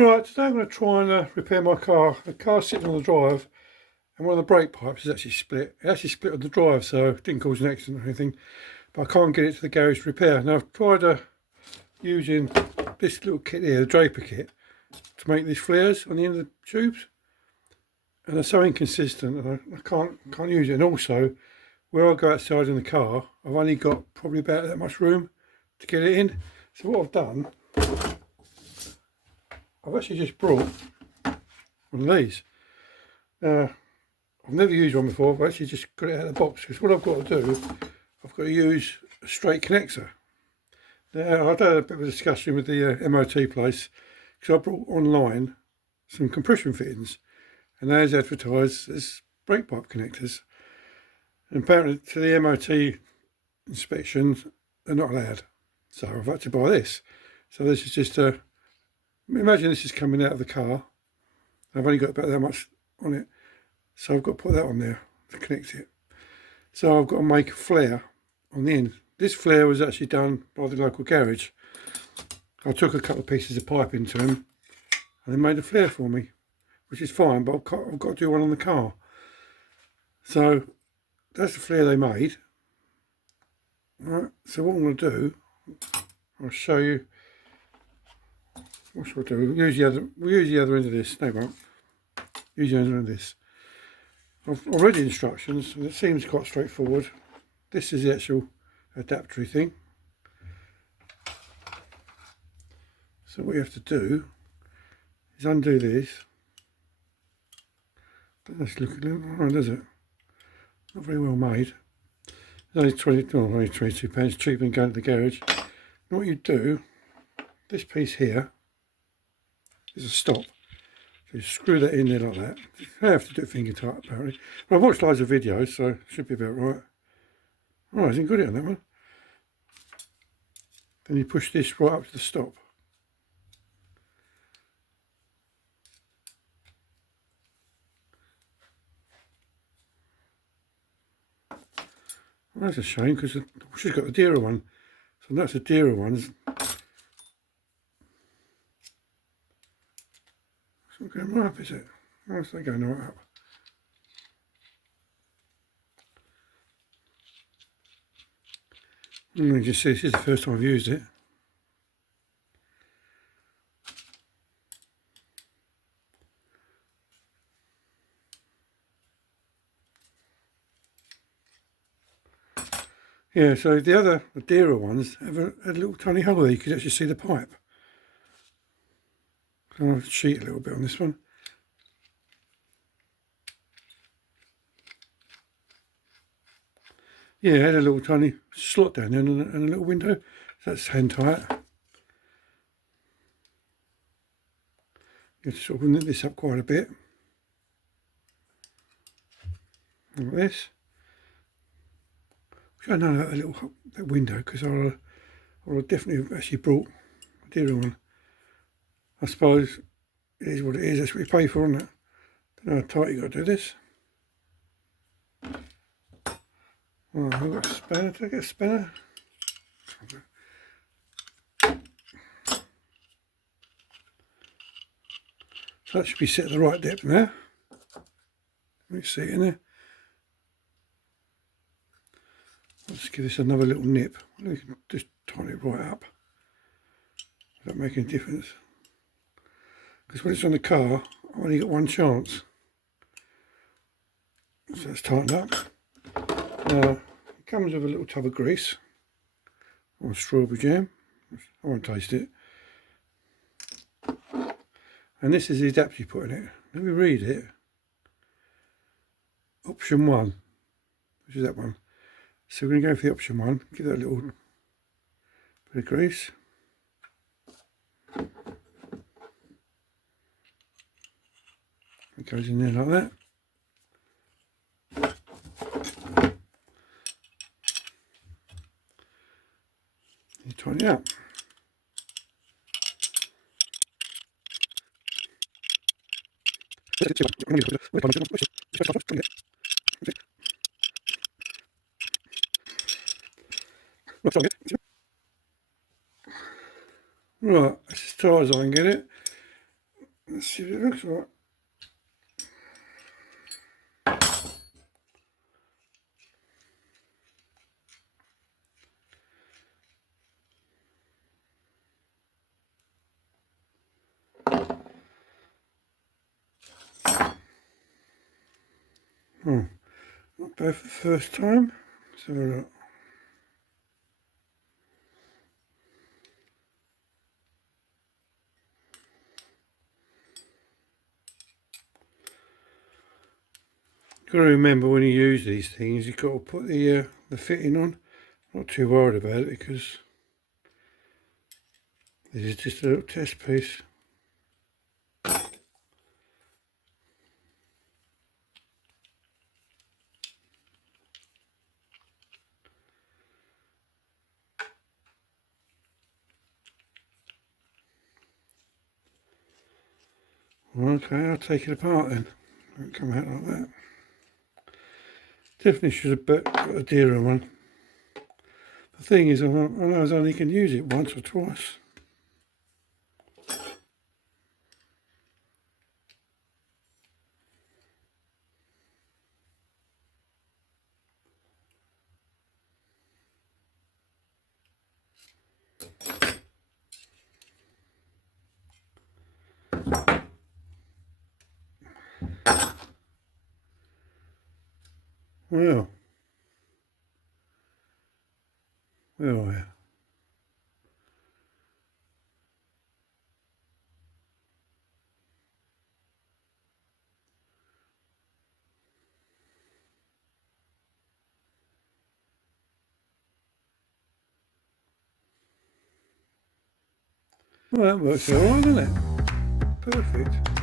Right, today I'm going to try and repair my car. The car's sitting on the drive and one of the brake pipes is actually split. It actually split on the drive, so it didn't cause an accident or anything. But I can't get it to the garage to repair. Now I've tried using this little kit here, the Draper kit, to make these flares on the end of the tubes. And they're so inconsistent and I can't use it. And also, where I go outside in the car, I've only got probably about that much room to get it in. So what I've done, I've actually just brought one of these. I've never used one before, I've actually just got it out of the box, because what I've got to do, I've got to use a straight connector. Now, I've had a bit of a discussion with the MOT place, because I brought online some compression fittings, and those advertised as brake pipe connectors. And apparently to the MOT inspections, they're not allowed. So I've had to buy this. So this is just imagine this is coming out of the car. I've only got about that much on it. So I've got to put that on there to connect it. So I've got to make a flare on the end. This flare was actually done by the local garage. I took a couple of pieces of pipe into them and they made a flare for me, which is fine, but I've got to do one on the car. So that's the flare they made. Right, so what I'm going to do, I'll show you. What shall I do? We'll use the other end of this. No, we won't. Use the other end of this. I've read the instructions and it seems quite straightforward. This is the actual adapter thing. So what you have to do is undo this. Doesn't look a little right, does it? Not very well made. It's only only £22, cheaper than going to the garage. And what you do, this piece here is a stop. So you screw that in there like that. I have to do it finger tight apparently. But I've watched loads of videos, so it should be about right. Oh, I didn't get it on that one. Then you push this right up to the stop. Well, that's a shame because she's got the dearer one. So that's the dearer one. It's not going right up, is it? Oh, it's not going right up. And you can see this is the first time I've used it. Yeah, so the dearer ones have a little tiny hole there. You could actually see the pipe. So I'll cheat a little bit on this one. Yeah, it had a little tiny slot down there and a little window. So that's hand tight. You have to sort of knit this up quite a bit. Like this. I know that window because I would definitely actually brought a dearer one. I suppose it is what it is. That's what you pay for, isn't it? Don't know how tight you got to do this. Oh, I've got a spanner. Did I get a spanner? So that should be set at the right depth now. Let me see it in there. Let's give this another little nip. We can just tighten it right up. Does that make any difference? Because when it's on the car, I've only got one chance. So let's tighten up. Now, it comes with a little tub of grease or strawberry jam. I won't taste it. And this is the adapter you put in it. Let me read it. Option 1, which is that one. So we're going to go for the option 1. Give that a little bit of grease. It goes in there like that. You tighten it up. Right, that's as tight as I can get it. Let's see what it looks like. Oh, not bad for the first time. Let's have a look. Got to remember when you use these things, you've got to put the fitting on. Not too worried about it because this is just a little test piece. Okay, I'll take it apart then. Won't come out like that. Definitely should have got a dearer one. The thing is, I know I only can use it once or twice. Well, yeah. Well, that works all right, doesn't it? Perfect.